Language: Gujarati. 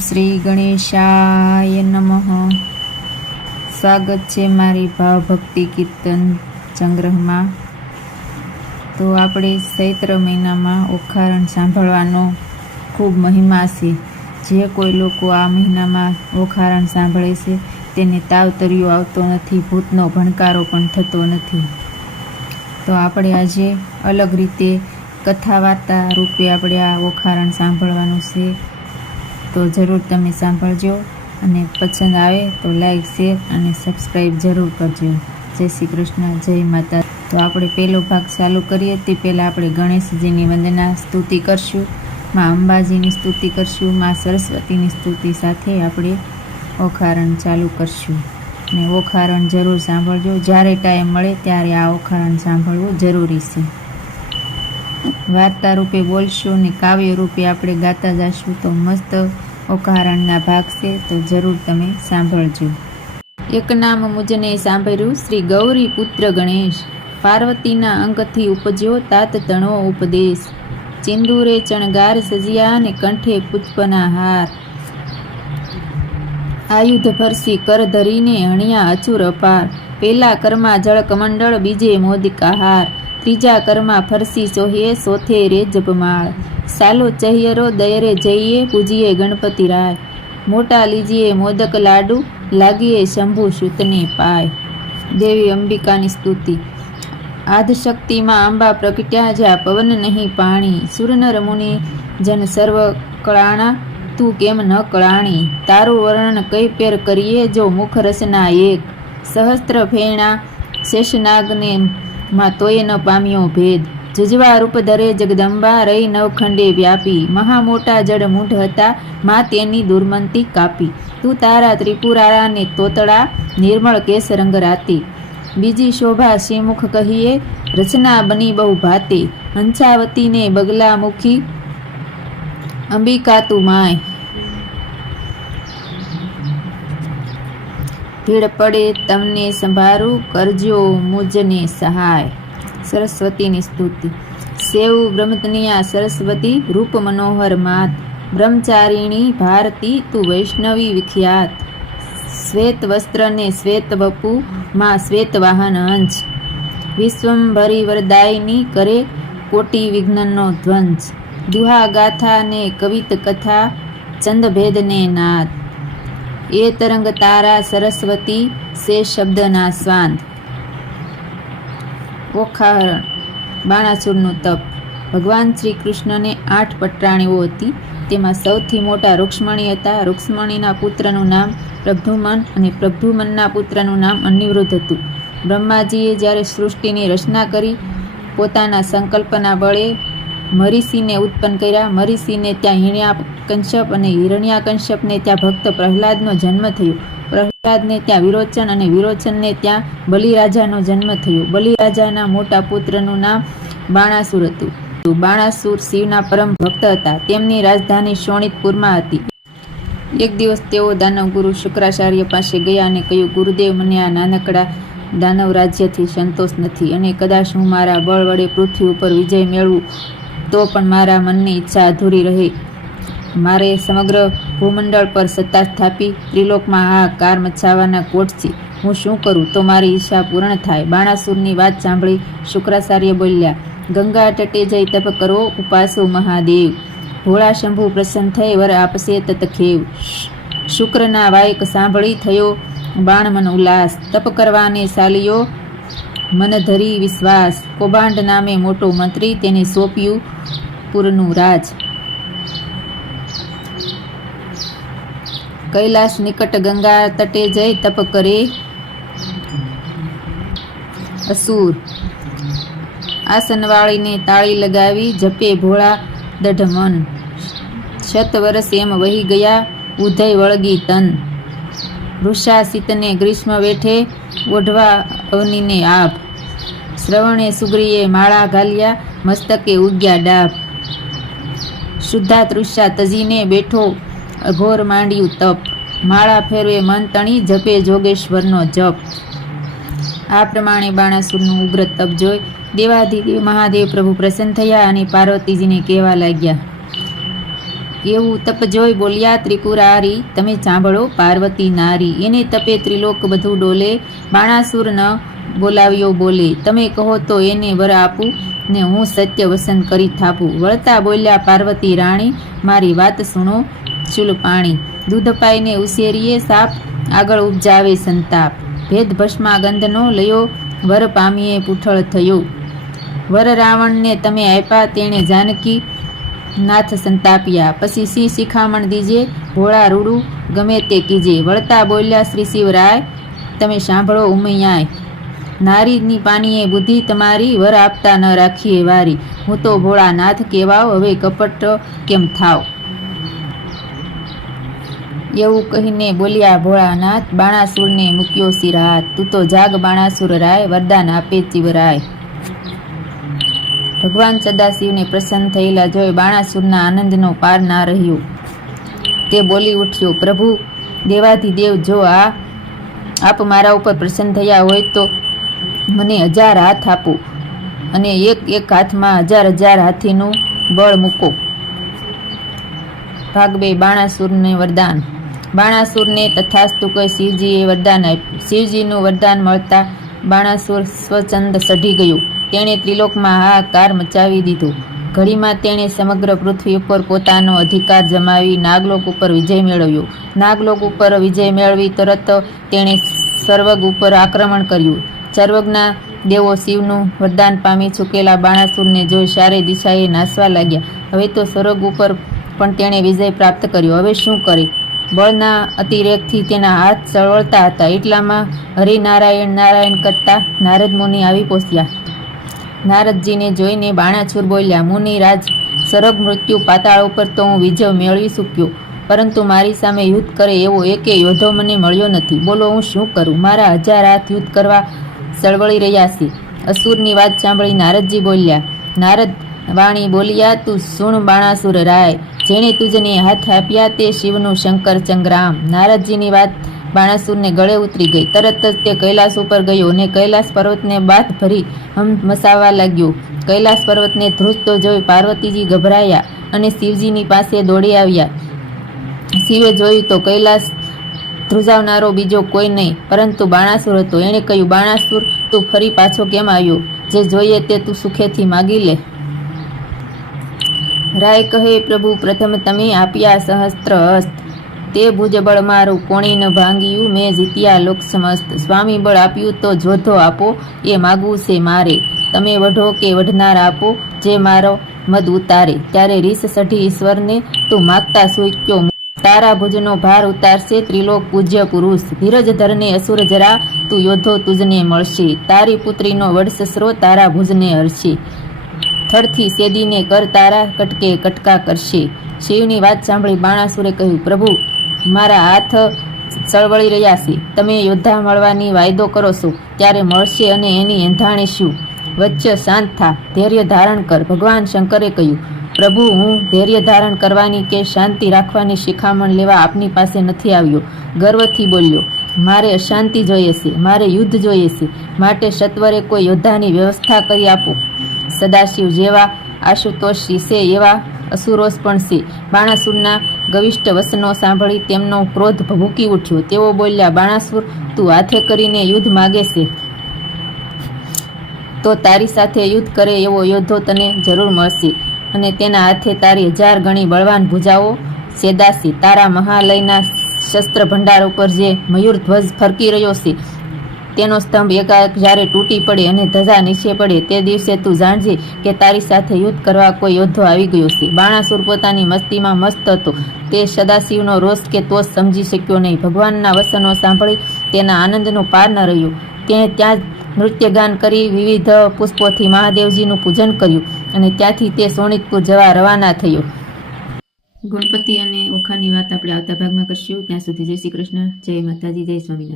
શ્રી ગણેશાય નમઃ। સ્વાગત છે મારી ભાવભક્તિ કીર્તન સંગ્રહમાં। તો આપણે ચૈત્ર મહિનામાં ઓખારણ સાંભળવાનો ખૂબ મહિમા છે। જે કોઈ લોકો આ મહિનામાં ઓખારણ સાંભળે છે તેને તાવતરિયો આવતો નથી, ભૂતનો ભણકારો પણ થતો નથી। તો આપણે આજે અલગ રીતે કથા વાર્તા રૂપે આપણે આ ઓખારણ સાંભળવાનું છે। તો જરૂર તમે સાંભળજો અને પસંદ આવે તો લાઈક, શેર અને સબસ્ક્રાઈબ જરૂર કરજો। જય શ્રી કૃષ્ણ, જય માતા। તો આપણે પહેલો ભાગ ચાલુ કરીએ તે પહેલાં આપણે ગણેશજીની વંદના સ્તુતિ કરશું, માં અંબાજીની સ્તુતિ કરશું, માં સરસ્વતીની સ્તુતિ સાથે આપણે ઓખારણ ચાલુ કરશું। અને ઓખારણ જરૂર સાંભળજો, જ્યારે ટાઈમ મળે ત્યારે આ ઓખારણ સાંભળવું જરૂરી છે। વાર્તા રૂપે બોલશું ને કાવ્ય રૂપે આપણે ગાતા જશું। તો મસ્ત ઓખારણના ભાગ છે, તો જરૂર તમે સાંભળજો। એક નામ મુજને સાંભળ્યું શ્રી ગૌરી પુત્ર ગણેશ, પાર્વતીના અંગથી ઉપજ્યો તાત તણો ઉપદેશ। ચિંદુરે ચણગાર સજિયા ને કંઠે પુષ્પના હાર, આયુધ ફરસી કર ધરીને હણિયા અચુર અપાર। પેલા કરમાં જળ કમંડળ, બીજે મોદિકા હાર, ત્રીજા કરમાં ફરસી સોહીએ સોથે રે જપમાળ। સાલો ચહિયરો દયરે જઈએ, પૂજીએ ગણપતિ રાય, મોટા લીજીએ મોદક લાડુ, લાગીએ શંભુ સૂતને પાય। દેવી અંબિકાની સ્તુતિ। આદશક્તિમાં અંબા પ્રગટ્યા, જ્યાં પવન નહીં પાણી, સુરનર મુનિ જન સર્વ કળાણા, તું કેમ ન કળાણી। તારું વર્ણન કઈ પેર કરીએ, જો મુખ રસના એક, સહસ્ત્ર ફેણા શેષનાગને માં તોય ન પામ્યો ભેદ। જુજવા રૂપ ધરે જગદંબા, રહી નવખંડે વ્યાપી, મહા મોટા જડ મૂઢ હતા, માં તેની દુર્મંતી કાપી। તું તારા ત્રિપુરારાને તોતળા, નિર્મળ કેસ રંગ રાતી, બીજી શોભા શ્રીમુખ કહીએ, રચના બની બહુ ભાતે। હંસાવતીને બગલા મુખી, અંબિકા તું માય, ભીડ પડે તમને સંભારું, કરજો મુજને સહાય। સરસ્વતીની સ્તુતિ। સેવ બ્રહ્મતનિયા સરસ્વતી, રૂપ મનોહર માત, બ્રહ્મચારિણી ભારતી, તું વૈષ્ણવી વિખ્યાત। શ્વેત વસ્ત્ર ને શ્વેત વપુ, માં શ્વેત વાહન હંસ, વિશ્વંભરી વરદાયિની, કરે કોટી વિઘ્નનો ધ્વંસ। દુહા ગાથા ને કવિત કથા, ચંદભેદ ને નાદ, એ તરંગ તારા સરસ્વતી, સે શબ્દના સ્વાંત। ઓખારણ બાણાસુરનું તપ। ભગવાન શ્રી કૃષ્ણને 8 પટરાણીઓ હતી, તેમાં સૌથી મોટા રૂક્ષ્મણી હતા। રૂક્ષ્મણીના પુત્રનું નામ પ્રદ્યુમન અને પ્રદ્યુમનના પુત્રનું નામ અનિરુદ્ધ હતું। બ્રહ્માજીએ જ્યારે સૃષ્ટિની રચના કરી, પોતાના સંકલ્પના બળે મરીષિને ઉત્પન્ન કર્યા। મરીષિને ત્યાં હિરણ્યાકશ્યપ અને હિરણ્યાકશ્યપને ત્યાં ભક્ત પ્રહલાદનો જન્મ થયો। પ્રહલાદને ત્યાં વિરોચન અને વિરોચનને ત્યાં બલિરાજાનો જન્મ થયો। બલિરાજાના મોટા પુત્રનું નામ બાણાસુર હતું। બાણાસુર શિવના પરમ ભક્ત હતા। તેમની રાજધાની શોણિતપુરમાં હતી। એક દિવસ તેઓ દાનવગુરુ શુક્રાચાર્ય પાસે ગયા અને કહ્યું, ગુરુદેવ, મને આ નાનકડા દાનવ રાજ્યથી સંતોષ નથી અને કદાચ હું મારા બળ વડે પૃથ્વી ઉપર વિજય મેળવું તો પણ મારા મનની ઈચ્છા અધૂરી રહે। મારે સમગ્ર ભૂમંડળ પર સત્તા સ્થાપી, ત્રિલોકમાં હાહાકાર મચાવવાના કોટ છે। હું શું કરું તો મારી ઈચ્છા પૂર્ણ થાય? બાણાસુરની વાત સાંભળી શુક્રાચાર્ય બોલ્યા, ગંગા તટે જઈ તપ કરો, ઉપાસો મહાદેવ, ભોળા શંભુ પ્રસન્ન થઈ વર આપશે તતખેવ। શુક્રના વાયક સાંભળી થયો બાણમન ઉલ્લાસ, તપ કરવાને સાલિયો મન ધરી વિશ્વાસ। કૌભાંડ નામે મોટો મંત્રી, તેને સોંપ્યું પુરનું રાજ। કૈલાસ નિકટ ગંગા તટે જઈ તપ કરે અસુર, આસનવાળીને તાળી લગાવી, જપે ભોળા દઢ મન। 7 વર્ષ એમ વહી ગયા, ઉધય વળગી તન, વૃષાસિતને ગ્રીષ્મ વેઠે, ઓઢવા અવનીને આભ। શ્રવણે સુગ્રીએ માળા ઘાલ્યા, મસ્તકે ઉગ્યા ડાભ। શુદ્ધા તૃષા તજીને બેઠો, અઘોર માંડ્યું તપ, માળા ફેરવે મન તણી, જપે જોગેશ્વરનો જપ। આ પ્રમાણે બાણાસુરનું ઉગ્ર તપ જોઈ દેવાધિદેવ મહાદેવ પ્રભુ પ્રસન્ન થયા અને પાર્વતીજીને કહેવા લાગ્યા, એવું તપ જોઈ બોલ્યા ત્રિપુરારી, તમે સાંભળો પાર્વતી નારી, એને તપે ત્રિલોક બધું ડોલે, બાણાસુર ન બોલાવ્યો બોલે, તમે કહો તો એને વર આપું ને હું સત્ય વસન કરી થાપું. વળતા બોલ્યા પાર્વતી રાણી, મારી વાત સુણો ચૂલ પાણી, દૂધ પાઈને ઉછેરીએ સાપ, આગળ ઉપજાવે સંતાપ, ભેદ ભસ્મા ગંધનો લયો, વર પામીએ પૂઠળ થયો, વર રાવણને તમે આપ્યા તેણે જાનકી નાથ સંતાપ્યા, પછી સિંહ શિખામણ દીજે, ભોળા રૂડું ગમે તે કીજે. વળતા બોલ્યા શ્રી શિવરાય, તમે સાંભળો ઉમૈયાય, નારીની પાનીએ બુદ્ધિ તમારી, વર આપતા ન રાખીએ વારી, હું તો ભોળાનાથ કહેવાવ, હવે કપટ કેમ થાવ. એવું કહીને બોલ્યા ભોળાનાથ, બાણાસુરને મૂક્યો સિરહાથ, તું તો જાગ બાણાસુર રાય, વરદાન આપે ચિવરાય. ભગવાન સદાશિવને પ્રસન્ન થયેલા જોઈ બાણાસુરના આનંદનો પાર ના રહ્યો. તે બોલી ઉઠ્યો, પ્રભુ દેવાધિદેવ, જો આપ મારા ઉપર પ્રસન્ન થયા હોય તો મને 1000 હાથ આપો અને એક હાથમાં 1000 હાથીનું બળ મૂકો. ભાગ 2. બાણાસુરને વરદાન. બાણાસુરને તથાસ્તુ કહી શિવજીએ વરદાન આપ્યું. શિવજીનું વરદાન મળતા બાણાસુર સ્વચંદ સઢી ગયો. તેણે ત્રિલોકમાં હાહાકાર મચાવી દીધો. ઘડીમાં તેણે સમગ્ર પૃથ્વી ઉપર પોતાનો અધિકાર જમાવી નાગલોક ઉપર વિજય મેળવ્યો. નાગલોક ઉપર વિજય મેળવી તરત તેણે સર્વગ ઉપર આક્રમણ કર્યું. સર્વગના દેવો શિવનું વરદાન પામી ચૂકેલા બાણાસુરને જોઈ ચારે દિશાએ નાસવા લાગ્યા. હવે તો સ્વર્ગ ઉપર પણ તેણે વિજય પ્રાપ્ત કર્યો. હવે શું કરે? બળના અતિરેકથી તેના હાથ સળવળતા હતા. એટલામાં હરિનારાયણ નારાયણ કરતા નારદ મુનિ આવી પહોંચ્યા. નારદજીને જોઈને બાણાસુર બોલ્યા, મુનિરાજ, સ્વર્ગ મૃત્યુ પાતાળ ઉપર તો હું વિજય મેળવી ચૂક્યો, પરંતુ મારી સામે યુદ્ધ કરે એવો એકે યોદ્ધો મને મળ્યો નથી. બોલો હું શું કરું? મારા 1000 હાથ યુદ્ધ કરવા સળવળી રહ્યા છે. અસુરની વાત સાંભળી નારદજી બોલ્યા. નારદ વાણી બોલ્યા, તું સુણ બાણાસુર રાય, જેણે તુજને હાથ આપ્યા તે શિવનું શંકર સંગ્રામ. નારદજીની વાત બાણાસુરને ગળે ઉતરી ગઈ. તરત જ તે કૈલાસ ઉપર ગયો અને કૈલાસ પર્વતને બાથ ભરી મસાવવા લાગ્યો. કૈલાસ પર્વતને ધ્રુજતો જોઈ પાર્વતીજી ગભરાયા અને શિવજીની પાસે દોડી આવ્યા. શિવે જોયું તો કૈલાસ ધ્રુજાવનારો બીજો કોઈ નહીં પરંતુ બાણાસુર હતો. એણે કહ્યું, બાણાસુર, તું ફરી પાછો કેમ આવ્યો? જે જોઈએ તે તું સુખેથી માગી લે. રાય કહે, પ્રભુ, પ્રથમ તમે આપ્યા સહસ્ત્ર હસ્ત, તે ભુજબળ મારું કોણી ન ભાંગ્યું, મેં જીત્યા લોક સમસ્ત. સ્વામી બળ આપ્યું તો જોધો આપો, એ માગવું છે મારે, તમે વઢો કે વઢનાર આપો, જે મારો મદ ઉતારે. ત્યારે રીસ સઢી ઈશ્વરને, તું માગતા સૂક્યો, તારા ભુજનો ભાર ઉતારશે ત્રિલોક પૂજ્ય પુરુષ. ધીરજ ધરને અસુર જરા, તું યોદ્ધો તુજને મળશે, તારી પુત્રીનો વડસસરો તારા ભુજને હરશે. થળથી સેદીને કર તારા કટકે કટકા કરશે. શિવની વાત સાંભળી બાણાસુરે કહ્યું, પ્રભુ, મારા હાથ સળવળી રહ્યા છે. તમે યોદ્ધા મળવાની વાયદો કરો છો ત્યારે મળશે અને એની એંધાણી શું? વચ્ચે શાંત થા, ધૈર્ય ધારણ કર. ભગવાન શંકરે કહ્યું, પ્રભુ, હું ધૈર્ય ધારણ કરવાની કે શાંતિ રાખવાની શિખામણ લેવા આપની પાસે નથી આવ્યો. ગર્વથી બોલ્યો, મારે અશાંતિ જોઈએ છે, મારે યુદ્ધ જોઈએ છે, માટે સત્વરે કોઈ યોદ્ધાની વ્યવસ્થા કરી આપો. સદાશિવ જેવા આશુતોષ છે એવા અસુરોષ પણ છે. બાણાસુરના ગવિષ્ઠ વસનો સાંભળી તેમનો ક્રોધ ભભૂકી ઉઠ્યો. તેઓ બોલ્યા, બાણાસુર, તું હાથે કરીને યુદ્ધ માગે છે તો તારી સાથે યુદ્ધ કરે એવો યોદ્ધો તને જરૂર મળશે અને તેના હાથે તારી 1000 ગણી બળવાન ભુજાઓ સેદાશે. તારા મહાલયના શસ્ત્ર ભંડાર ઉપર જે મયુર ધ્વજ ફરકી રહ્યો છે તેનો સ્તંભ એકાએક જ્યારે તૂટી પડે અને ધજા નીચે પડે તે દિવસે તું જાણજે કે તારી સાથે યુદ્ધ કરવા કોઈ યોદ્ધો આવી ગયો છે. બાણાસુર પોતાની મસ્તીમાં મસ્ત હતો. તે સદાશિવનો રોષ કે તોષ સમજી શક્યો નહીં. ભગવાનના વસનો સાંભળી તેના આનંદનો પાર ન રહ્યો. તેણે ત્યાં નૃત્યગાન કરી વિવિધ પુષ્પોથી મહાદેવજીનું પૂજન કર્યું અને ત્યાંથી તે સોનિતપુર જવા રવાના થયો. ગણપતિ અને ઓખાની વાત આપણે આવતા ભાગમાં કરશું. ત્યાં સુધી જય શ્રી કૃષ્ણ, જય માતાજી, જય સ્વામિનારાયણ.